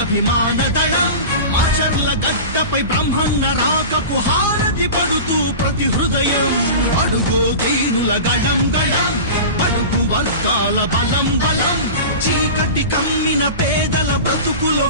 అభిమాన దళం ఆచర్ల గడ్డపై బ్రహ్మన్న రాకకు హారతి పడుతూ ప్రతి హృదయం అడుగు దీనుల గడం గడం అడుగు వర్గాల బలం బలం చీకటి కమ్మిన పేదల బ్రతుకులు